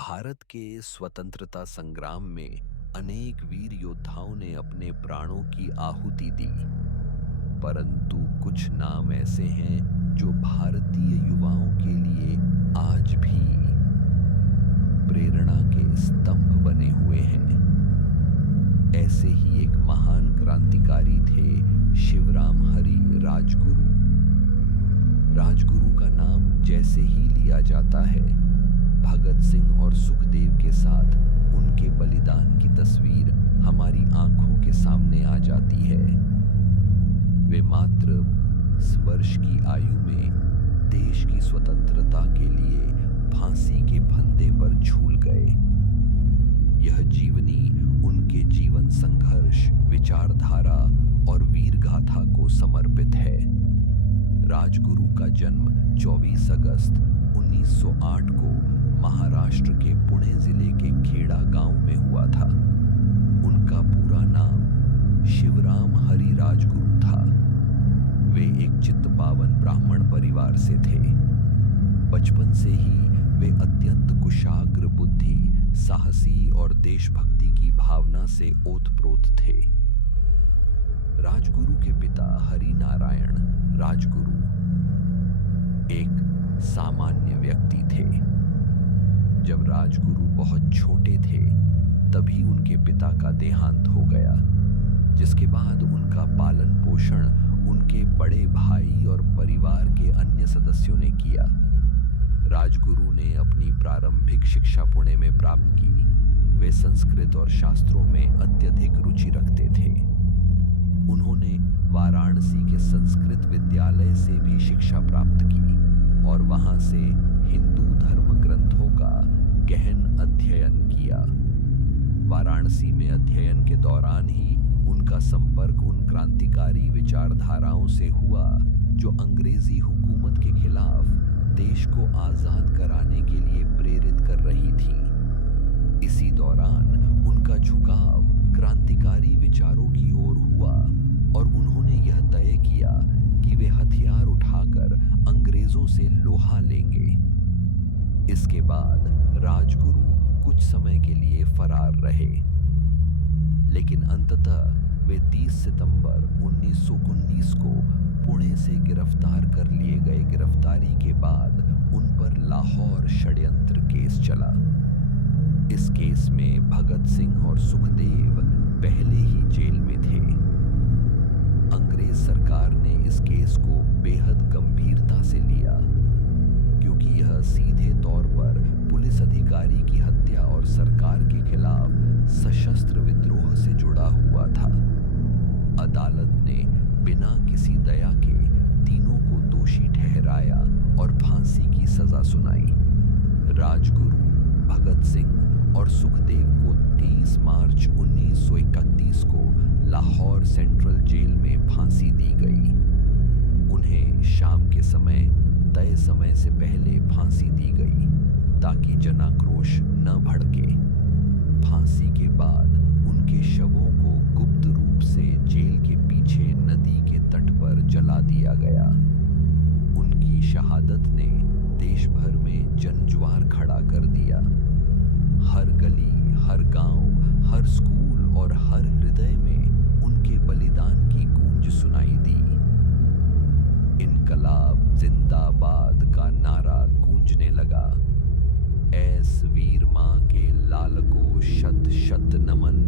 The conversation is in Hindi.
भारत के स्वतंत्रता संग्राम में अनेक वीर योद्धाओं ने अपने प्राणों की आहुति दी। परंतु कुछ नाम ऐसे हैं जो भारतीय युवाओं के लिए आज भी प्रेरणा के स्तंभ बने हुए हैं। ऐसे ही एक महान क्रांतिकारी थे शिवराम हरी राजगुरु। राजगुरु का नाम जैसे ही लिया जाता है, भगत सिंह और सुखदेव के साथ उनके बलिदान की तस्वीर हमारी आंखों के सामने आ जाती है। वे मात्र 20 वर्ष की आयु में देश की स्वतंत्रता के लिए फांसी के फंदे पर झूल गए। यह जीवनी उनके जीवन संघर्ष, विचारधारा और वीर गाथा को समर्पित है। राजगुरु का जन्म 24 अगस्त 1908 को महाराष्ट्र के पुणे जिले के खेड़ा गांव में हुआ था। उनका पूरा नाम शिवराम हरी राजगुरु था। वे एक चित्तपावन ब्राह्मण परिवार से थे। बचपन से ही वे अत्यंत कुशाग्र बुद्धि, साहसी और देशभक्ति की भावना से ओतप्रोत थे। राजगुरु के पिता हरि नारायण राजगुरु एक सामान्य व्यक्ति थे। जब राजगुरु बहुत छोटे थे तभी उनके पिता का देहांत हो गया, जिसके बाद उनका पालन पोषण उनके बड़े भाई और परिवार के अन्य सदस्यों ने किया। राजगुरु ने अपनी प्रारंभिक शिक्षा पुणे में प्राप्त की। वे संस्कृत और शास्त्रों में अत्यधिक रुचि रखते थे। उन्होंने वाराणसी के संस्कृत विद्यालय से भी शिक्षा प्राप्त की और वहां से हिंदू धर्म ग्रंथों का गहन अध्ययन किया। वाराणसी में अध्ययन के दौरान ही उनका संपर्क उन क्रांतिकारी विचारधाराओं से हुआ जो अंग्रेजी हुकूमत के खिलाफ देश को आजाद कराने के लिए प्रेरित कर रही थी। इसी दौरान उनका झुकाव क्रांतिकारी विचारों की ओर हुआ और उन्होंने यह तय किया कि वे हथियार उठाकर अंग्रेजों से लोहा लेंगे। इसके बाद राजगुरु कुछ समय के लिए फरार रहे, लेकिन अंततः वे 30 सितंबर 1919 को पुणे से गिरफ्तार कर लिए गए। गिरफ्तारी के बाद उन पर लाहौर षड्यंत्र केस चला। इस केस में भगत सिंह और सुखदेव पहले ही जेल में थे। अंग्रेज सरकार ने इस केस को बेहद गंभीरता से लिया, क्योंकि यह सीधे तौर पर पुलिस अधिकारी की हत्या और सरकार के खिलाफ सशस्त्र विद्रोह से जुड़ा हुआ था। अदालत ने बिना किसी दया के तीनों को दोषी ठहराया और फांसी की सजा सुनाई। राजगुरु, भगत सिंह और सुखदेव को 23 मार्च 1931 को लाहौर सेंट्रल जेल में फांसी दी गई। उन्हें शाम के समय तय समय से पहले फांसी दी गई ताकि जनाक्रोश न भड़के। फांसी के बाद उनके शवों को गुप्त रूप से जेल के पीछे नदी के तट पर जला दिया गया। उनकी शहादत ने देश भर में जनज्वार खड़ा कर दिया। हर गली, हर गांव, हर स्कूल और हर हृदय में उनके बलिदान की गूंज सुनाई दी। इनकलाब जिंदाबाद का नारा गूंजने लगा। ऐस वीर मां के लाल को शत शत नमन।